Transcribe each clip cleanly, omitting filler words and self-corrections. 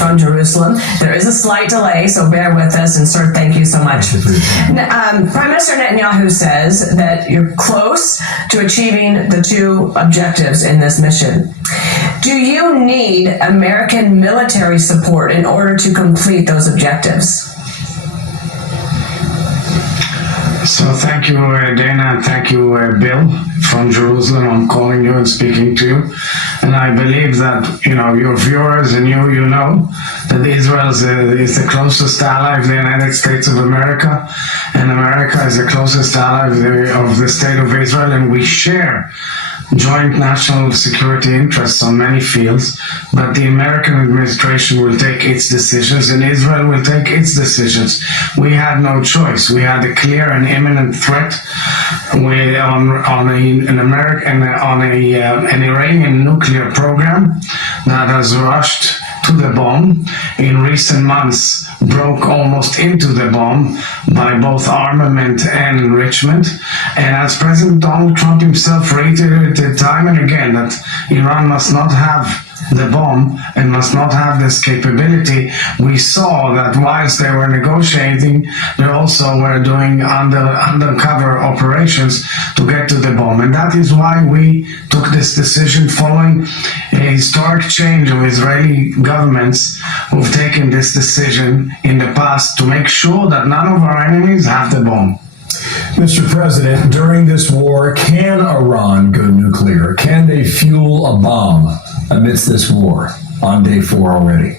from Jerusalem. There is a slight delay, so bear with us, and sir, thank you so much. Prime Minister Netanyahu says that you're close to achieving the two objectives in this mission. Do you need American military support in order to complete those objectives? So thank you, Dana, and thank you, Bill, from Jerusalem. I'm calling you and speaking to you. And I believe that, your viewers and you know that Israel is the closest ally of the United States of America, and America is the closest ally of the State of Israel, and we share joint national security interests on many fields, but the American administration will take its decisions and Israel will take its decisions. We had no choice. We had a clear and imminent threat on an Iranian nuclear program that has rushed to the bomb. In recent months, broke almost into the bomb by both armament and enrichment. And as President Donald Trump himself reiterated time and again that Iran must not have the bomb and must not have this capability, we saw that whilst they were negotiating, they also were doing undercover operations to get to the bomb. And that is why we took this decision following a historic change of Israeli governments who've taken this decision in the past to make sure that none of our enemies have the bomb. Mr. President, during this war, can Iran go nuclear? Can they fuel a bomb amidst this war on day 4 already?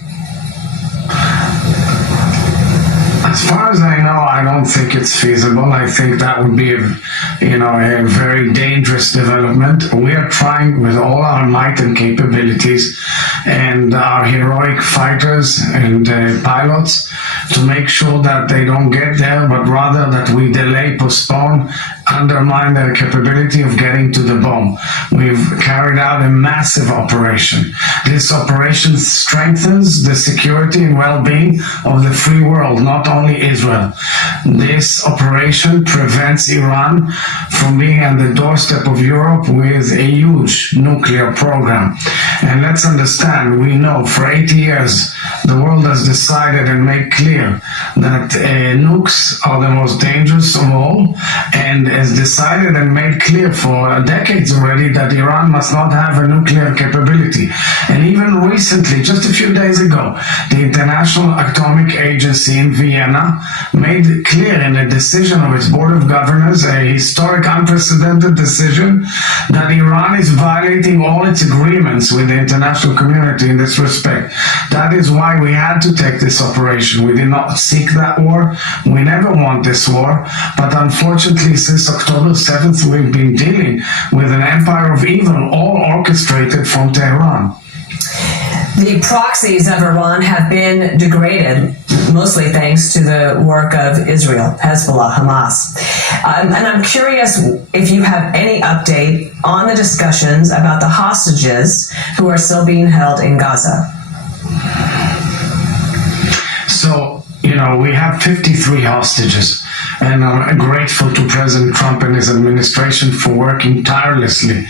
As far as I know, I don't think it's feasible. I think that would be a very dangerous development. We are trying with all our might and capabilities and our heroic fighters and pilots to make sure that they don't get there, but rather that we delay, postpone, undermine their capability of getting to the bomb. We've carried out a massive operation. This operation strengthens the security and well-being of the free world, not only Israel. This operation prevents Iran from being at the doorstep of Europe with a huge nuclear program. And let's understand, we know for 80 years the world has decided and made clear that nukes are the most dangerous of all, and has decided and made clear for decades already that Iran must not have a nuclear capability. And even recently, just a few days ago, the International Atomic Agency in Vienna made clear in a decision of its Board of Governors, a historic, unprecedented decision, that Iran is violating all its agreements with the international community in this respect. That is why we had to take this operation. We did not seek that war. We never want this war. But unfortunately, since October 7th, we've been dealing with an empire of evil, all orchestrated from Tehran. The proxies of Iran have been degraded, mostly thanks to the work of Israel, Hezbollah, Hamas. And I'm curious if you have any update on the discussions about the hostages who are still being held in Gaza. So, we have 53 hostages, and I'm grateful to President Trump and his administration for working tirelessly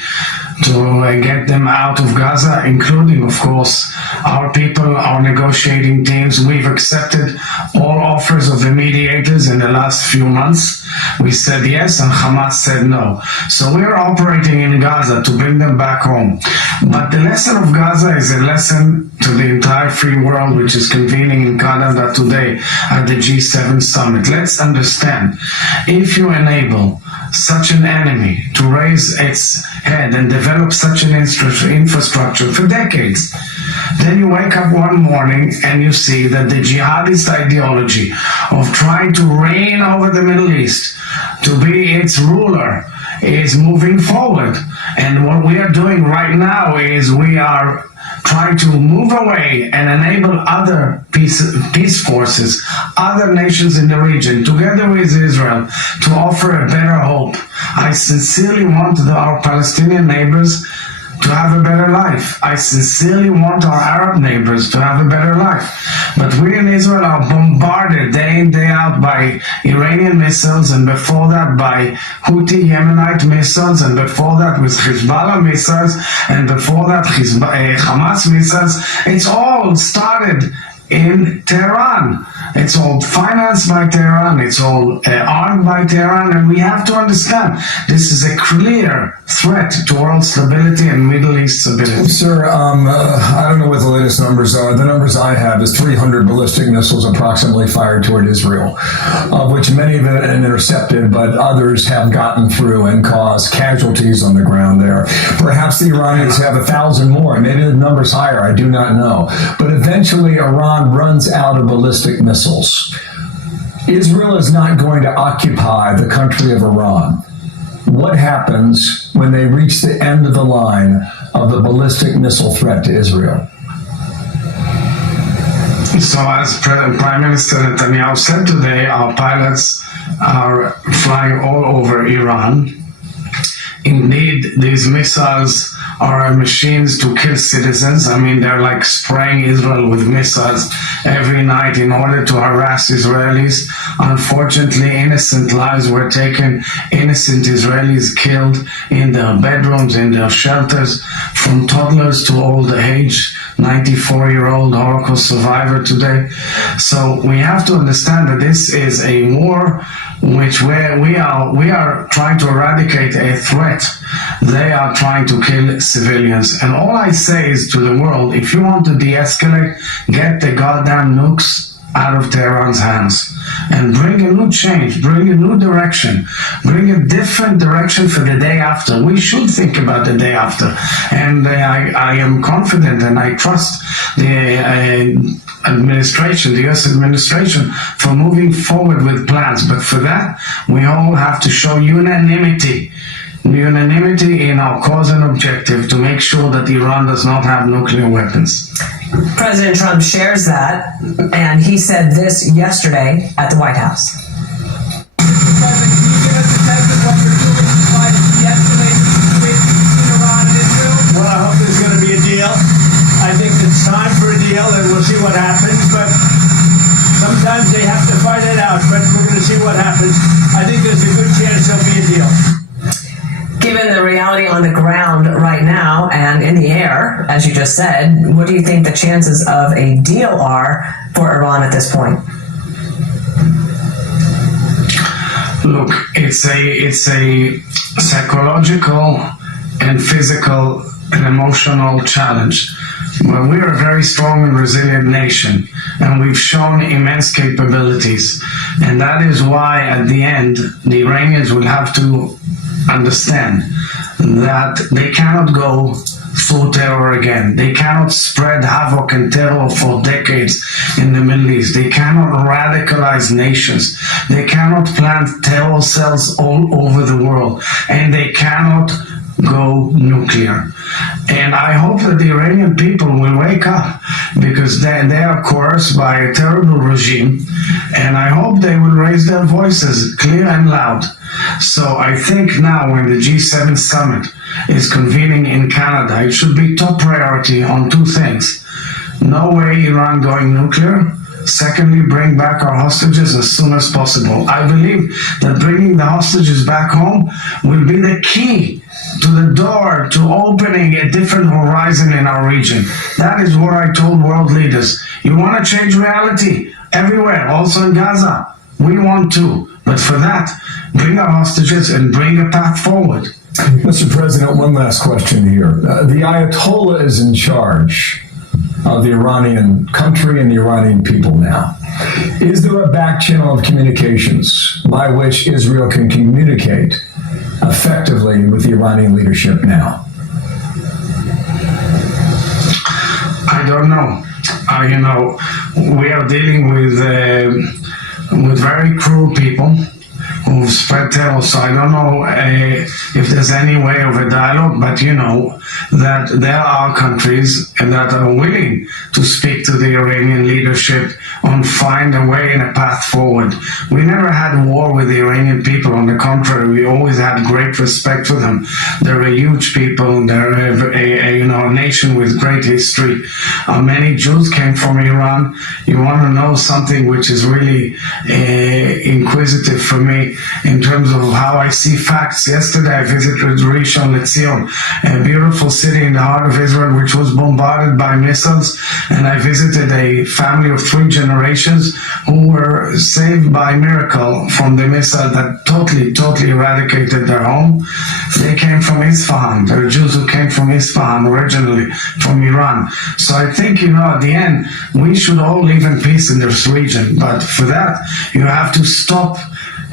to get them out of Gaza, including, of course, our people, our negotiating teams. We've accepted all offers of the mediators in the last few months. We said yes, and Hamas said no. So we're operating in Gaza to bring them back home. But the lesson of Gaza is a lesson to the entire free world, which is convening in Canada today at the G7 summit. Let's understand, if you enable such an enemy to raise its head and develop such an infrastructure for decades, then you wake up one morning and you see that the jihadist ideology of trying to reign over the Middle East, to be its ruler, is moving forward. And what we are doing right now is we are trying to move away and enable other peace forces, other nations in the region, together with Israel, to offer a better hope. I sincerely want our Palestinian neighbors to have a better life. I sincerely want our Arab neighbors to have a better life. But we in Israel are bombarded day in, day out by Iranian missiles, and before that by Houthi Yemenite missiles, and before that with Hezbollah missiles, and before that Hamas missiles. It's all started in Tehran. It's all financed by Tehran. It's all armed by Tehran. And we have to understand this is a clear threat to world stability and Middle East stability. Sir, I don't know what the latest numbers are. The numbers I have is 300 ballistic missiles approximately fired toward Israel, of which many of it intercepted, but others have gotten through and caused casualties on the ground there. Perhaps the Iranians have 1,000 more. Maybe the number's higher. I do not know. But eventually, Iran runs out of ballistic missiles. Israel is not going to occupy the country of Iran. What happens when they reach the end of the line of the ballistic missile threat to Israel? So as Prime Minister Netanyahu said today, our pilots are flying all over Iran. Indeed, these missiles are machines to kill citizens. I mean, they're like spraying Israel with missiles every night in order to harass Israelis. Unfortunately, innocent lives were taken, innocent Israelis killed in their bedrooms, in their shelters, from toddlers to old age. 94-year-old Holocaust survivor today. So we have to understand that this is a war which we are trying to eradicate a threat. They are trying to kill civilians. And all I say is to the world, if you want to de-escalate, get the goddamn nukes out of Tehran's hands and bring a new change, bring a new direction, bring a different direction for the day after. We should think about the day after. And I am confident and I trust the administration, the US administration, for moving forward with plans. But for that, we all have to show unanimity in our cause and objective to make sure that Iran does not have nuclear weapons. President Trump shares that, and he said this yesterday at the White House. Mr. President, can you give us a sense of what you're doing to try to de-escalate the situation between Iran and Israel? Well, I hope there's going to be a deal. I think it's time for a deal, and we'll see what happens. But sometimes they have to fight it out, but we're going to see what happens. I think there's a good chance there'll be a deal. Given the reality on the ground right now and in the air, as you just said, what do you think the chances of a deal are for Iran at this point? Look, it's a psychological and physical and emotional challenge. Well, we are a very strong and resilient nation, and we've shown immense capabilities. And that is why, at the end, the Iranians will have to understand that they cannot go full terror again. They cannot spread havoc and terror for decades in the Middle East. They cannot radicalize nations. They cannot plant terror cells all over the world. And they cannot go nuclear. And I hope that the Iranian people will wake up, because they are coerced by a terrible regime, and I hope they will raise their voices clear and loud. So I think now, when the G7 summit is convening in Canada, it should be top priority on two things. No way Iran going nuclear. Secondly, bring back our hostages as soon as possible. I believe that bringing the hostages back home will be the key to the door to opening a different horizon in our region. That is what I told world leaders. You want to change reality everywhere, also in Gaza. We want to. But for that, bring our hostages and bring a path forward. Mr. President, one last question here. The Ayatollah is in charge of the Iranian country and the Iranian people now. Is there a back channel of communications by which Israel can communicate effectively with the Iranian leadership now? I don't know. We are dealing with very cruel people who who've spread terror. So I don't know if there's any way of a dialogue, but you know that there are countries that are willing to speak to the Iranian leadership on find a way and a path forward. We never had war with the Iranian people. On the contrary, we always had great respect for them. They're a huge people. They're a nation with great history. Many Jews came from Iran. You want to know something which is really inquisitive for me in terms of how I see facts. Yesterday I visited Rishon LeZion, a beautiful city in the heart of Israel which was bombarded by missiles, and I visited a family of 3 generations who were saved by miracle from the missile that totally eradicated their home. They came from Isfahan. There are Jews who came from Isfahan originally, from Iran. So I think, at the end, we should all live in peace in this region. But for that, you have to stop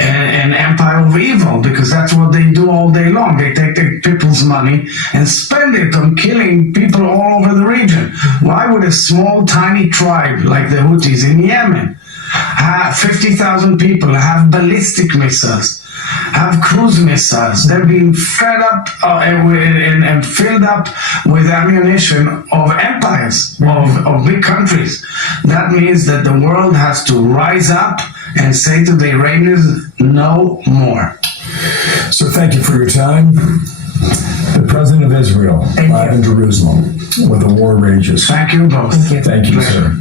an empire of evil, because that's what they do all day long. They take the people's money and spend it on killing people all over the region. Why would a small, tiny tribe like the Houthis in Yemen have 50,000 people, have ballistic missiles, have cruise missiles? They're being fed up and filled up with ammunition of empires, of big countries. That means that the world has to rise up and say to the Iranians, no more. So thank you for your time. The President of Israel, live in Jerusalem, where the war rages. Thank you both. Thank you, sir.